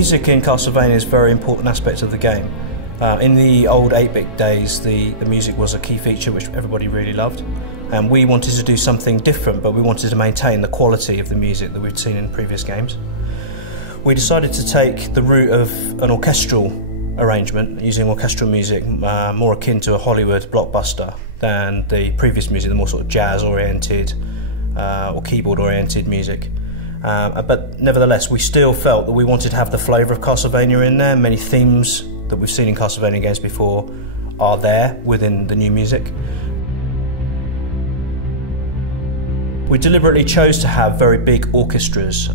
music in Castlevania is a very important aspect of the game. In the old 8-bit days, the music was a key feature which everybody really loved. And we wanted to do something different, but we wanted to maintain the quality of the music that we'd seen in previous games. We decided to take the route of an orchestral arrangement, using orchestral music more akin to a Hollywood blockbuster than the previous music, the more sort of jazz-oriented or keyboard-oriented music. But nevertheless, we still felt that we wanted to have the flavour of Castlevania in there. Many themes that we've seen in Castlevania games before are there within the new music. We deliberately chose to have very big orchestras,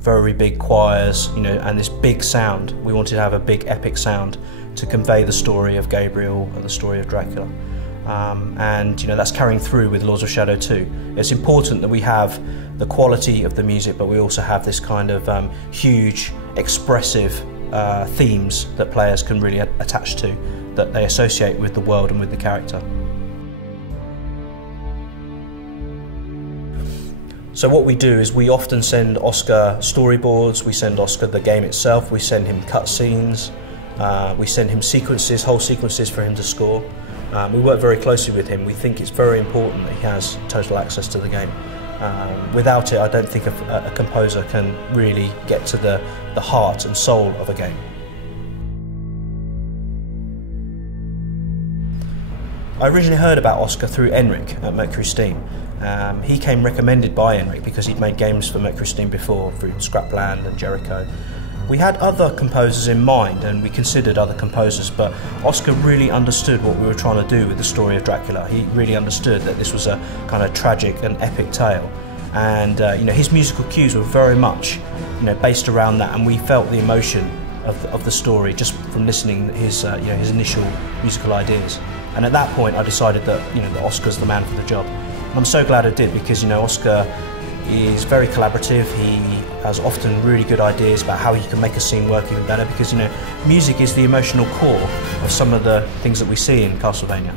very big choirs, you know, and this big sound. We wanted to have a big epic sound to convey the story of Gabriel and the story of Dracula. And you know, that's carrying through with Lords of Shadow 2. It's important that we have the quality of the music, but we also have this kind of huge, expressive themes that players can really attach to, that they associate with the world and with the character. So what we do is we often send Oscar storyboards, we send Oscar the game itself, we send him cutscenes, we send him sequences, whole sequences for him to score. We work very closely with him. We think it's very important that he has total access to the game. Without it, I don't think a composer can really get to the heart and soul of a game. I originally heard about Oscar through Enric at Mercury Steam. He came recommended by Enric because he'd made games for Mercury Steam before, through Scrapland and Jericho. We had other composers in mind and we considered other composers, but Oscar really understood what we were trying to do with the story of Dracula. He really understood that this was a kind of tragic and epic tale, and you know, his musical cues were very much, you know, based around that, and we felt the emotion of the story just from listening his you know, his initial musical ideas. And at that point, I decided that, you know, that Oscar's the man for the job. And I'm so glad I did, because, you know, Oscar is very collaborative. He has often really good ideas about how you can make a scene work even better, because, you know, music is the emotional core of some of the things that we see in Castlevania.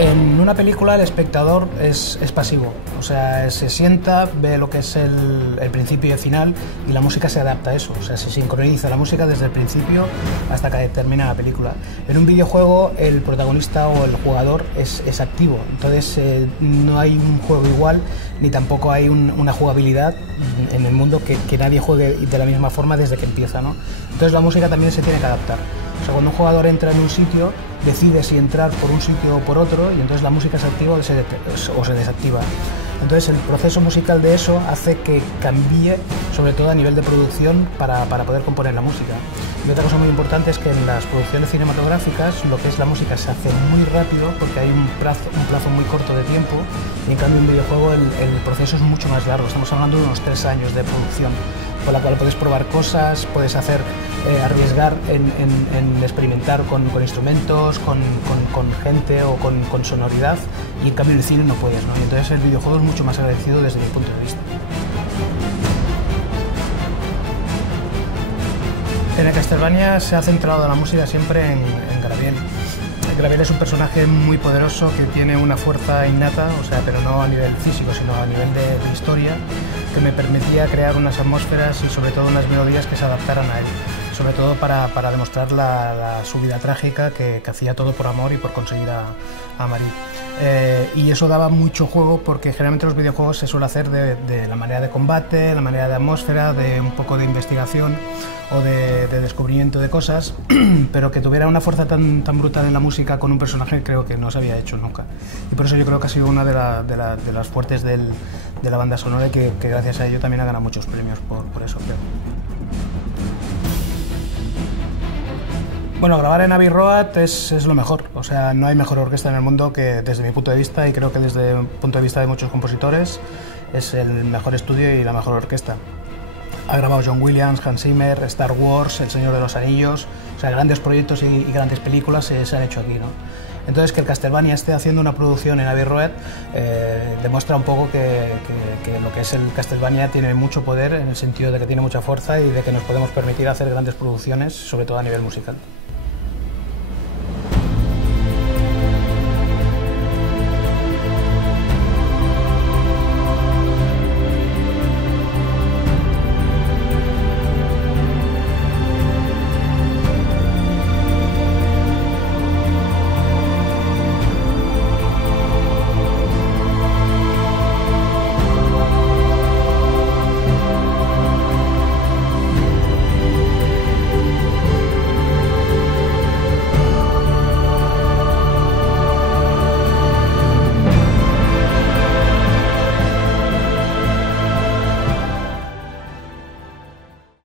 En una película el espectador es pasivo, o sea, se sienta, ve lo que es el principio y el final, y la música se adapta a eso, o sea, se sincroniza la música desde el principio hasta que termina la película. En un videojuego el protagonista o el jugador es activo, entonces no hay un juego igual, ni tampoco hay una jugabilidad en el mundo que nadie juegue de la misma forma desde que empieza, ¿no? Entonces la música también se tiene que adaptar. O sea, cuando un jugador entra en un sitio, decide si entrar por un sitio o por otro, y entonces la música se activa o se desactiva. Entonces el proceso musical de eso hace que cambie, sobre todo a nivel de producción, para poder componer la música. Y otra cosa muy importante es que en las producciones cinematográficas lo que es la música se hace muy rápido porque hay un plazo muy corto de tiempo, y en cambio en un videojuego el proceso es mucho más largo. Estamos hablando de unos 3 años de producción, con la cual puedes probar cosas, puedes arriesgar en experimentar con instrumentos, con gente o con sonoridad, y en cambio en el cine no puedes, ¿no? Y entonces el videojuego es mucho más agradecido desde mi punto de vista. En el Castlevania se ha centrado la música siempre en Gabriel. Gabriel es un personaje muy poderoso que tiene una fuerza innata, o sea, pero no a nivel físico, sino a nivel de historia, que me permitía crear unas atmósferas y sobre todo unas melodías que se adaptaran a él, sobre todo para demostrar su vida trágica, que hacía todo por amor y por conseguir a Marie. Y eso daba mucho juego, porque generalmente los videojuegos se suele hacer de la manera de combate, la manera de atmósfera, de un poco de investigación o de descubrimiento de cosas, pero que tuviera una fuerza tan brutal en la música con un personaje creo que no se había hecho nunca. Y por eso yo creo que ha sido una de las fuertes de la banda sonora, y que gracias a ello también ha ganado muchos premios por eso, creo. Bueno, grabar en Abbey Road es lo mejor, o sea, no hay mejor orquesta en el mundo que, desde mi punto de vista, y creo que desde el punto de vista de muchos compositores, es el mejor estudio y la mejor orquesta. Ha grabado John Williams, Hans Zimmer, Star Wars, El Señor de los Anillos, o sea, grandes proyectos y grandes películas se han hecho aquí, ¿no? Entonces, que el Castlevania esté haciendo una producción en Abbey Road demuestra un poco que lo que es el Castlevania tiene mucho poder, en el sentido de que tiene mucha fuerza y de que nos podemos permitir hacer grandes producciones, sobre todo a nivel musical.